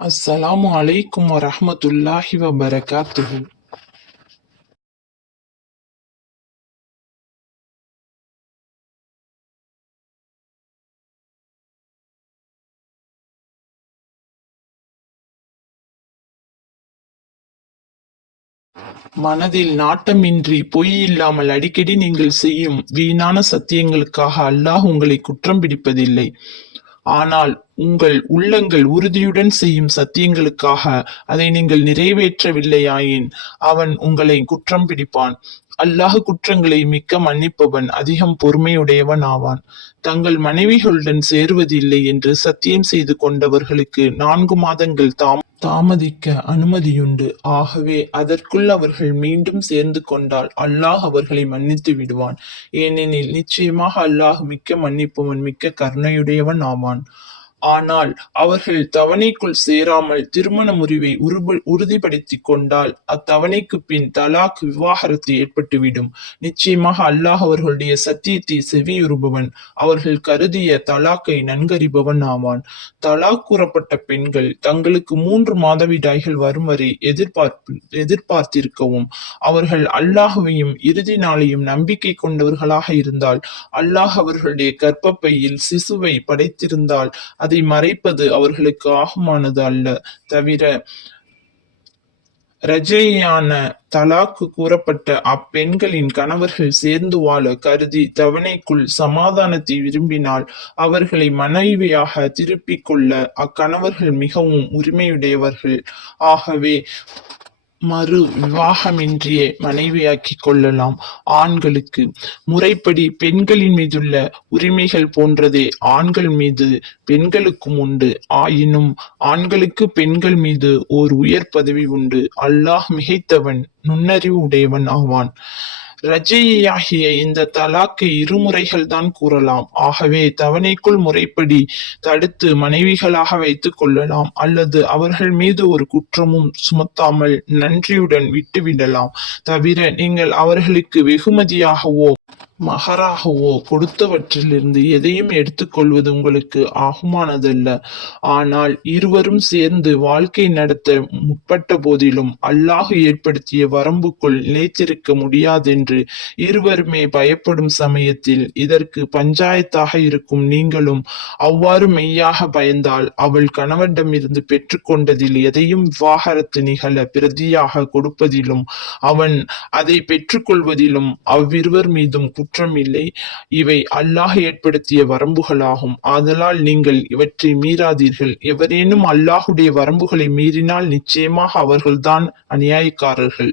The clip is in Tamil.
அஸ்ஸலாமு அலைக்கும் வரஹ்மத்துல்லாஹி வபரகாத்துஹு. மனதில் நாட்டமின்றி பொய் இல்லாமல் அடிக்கடி நீங்கள் செய்யும் வீணான சத்தியங்களுக்காக அல்லாஹ் உங்களை குற்றம் பிடிப்பதில்லை. ஆனால் உங்கள் உள்ளங்கள் உறுதியுடன் செய்யும் சத்தியங்களுக்காக அதை நீங்கள் நிறைவேற்றவில்லையாயின் அவன் உங்களை குற்றம் பிடிப்பான். அல்லாஹ் குற்றங்களை மிக்க மன்னிப்பவன், அதிகம் பொறுமையுடையவன் ஆவான். தங்கள் மனைவிகளுடன் சேருவதில்லை என்று சத்தியம் செய்து கொண்டவர்களுக்கு 4 மாதங்கள் தாமதிக்க அனுமதியுண்டு. ஆகவே அதற்குள் அவர்கள் மீண்டும் சேர்ந்து கொண்டால் அல்லாஹ் அவர்களை மன்னித்து விடுவான். ஏனெனில் நிச்சயமாக அல்லாஹ் மிக்க மன்னிப்பவன், மிக்க கருணையுடையவன் ஆவான். ஆனால் அவர்கள் தவணைக்குள் சேராமல் திருமண முறிவை உறுதிப்படுத்திக் கொண்டால் அத்தவணைக்கு பின் தலாக், விவாகரத்து ஏற்பட்டுவிடும். நிச்சயமாக அல்லாஹ் அவர்களுடைய சத்தியத்தை செவியுறுபவன், அவர்கள் கருதிய தலாக்கை நன்கறிபவன் ஆவான். தலாக் கூறப்பட்ட பெண்கள் தங்களுக்கு 3 மாதவிடாய்கள் வரும் வரை எதிர்பார்த்திருக்கவும், அவர்கள் அல்லாஹ்வையும் இறுதி நாளையும் நம்பிக்கை கொண்டவர்களாக இருந்தால், அல்லாஹ் அவர்களுடைய கர்ப்பப்பையில் சிசுவை படைத்திருந்தால் அதை மறைப்பது அவர்களுக்கு ஆகுமானது அல்ல. தவிர ரஜையான தலாக்கு கூறப்பட்ட அப்பெண்களின் கணவர்கள் சேர்ந்து வாழ கருதி தவணைக்குள் சமாதானத்தை விரும்பினால் அவர்களை மனைவியாக திருப்பிக் கொள்ள அக்கணவர்கள் மிகவும் உரிமையுடையவர்கள். ஆகவே மறு விவாகமின்றியே மனைவியாக்கிக் கொள்ளலாம். ஆண்களுக்கு முறைப்படி பெண்களின் மீதுள்ள உரிமைகள் போன்றதே ஆண்கள் மீது பெண்களுக்கும் உண்டு. ஆயினும் ஆண்களுக்கு பெண்கள் மீது ஓர் உயர் பதவி உண்டு. அல்லாஹ் மிகைத்தவன், நுண்ணறிவு உடையவன் ஆவான். ரஜையாகிய இந்த தலாக்கை 2 முறைகள் தான் கூறலாம். ஆகவே தவணைக்குள் முறைப்படி தடுத்து மனைவிகளாக வைத்துக் கொள்ளலாம், அல்லது அவர்கள் மீது ஒரு குற்றமும் சுமத்தாமல் நன்றியுடன் விட்டுவிடலாம். தவிர நீங்கள் அவர்களுக்கு வெகுமதியாகவோ மகராகவோ கொடுத்தவற்றிலிருந்து எதையும் எடுத்துக்கொள்வது உங்களுக்கு ஆகுமானதல்ல. ஆனால் இருவரும் சேர்ந்து வாழ்க்கை நடத்த முற்பட்ட போதிலும் அல்லாஹ் ஏற்படுத்திய வரம்புக்குள் நிலைத்திருக்க முடியாதென்று இருவருமே பயப்படும் சமயத்தில் இதற்கு பஞ்சாயத்தாக இருக்கும் நீங்களும் அவ்வாறு மெய்யாக பயந்தால், அவள் கணவனிடமிருந்து பெற்றுக்கொண்டதில் எதையும் விவாகரத்து நிகழ பிரதியாக கொடுப்பதிலும் அவன் அதை பெற்றுக்கொள்வதிலும் அவ்விருவர் மீதும் குற்றம் இல்லை. இவை அல்லாஹ் ஏற்படுத்திய வரம்புகளாகும். ஆதலால் நீங்கள் இவற்றை மீறாதீர்கள். எவரேனும் அல்லாஹுடைய வரம்புகளை மீறினால் நிச்சயமாக அவர்கள்தான் அநியாயக்காரர்கள்.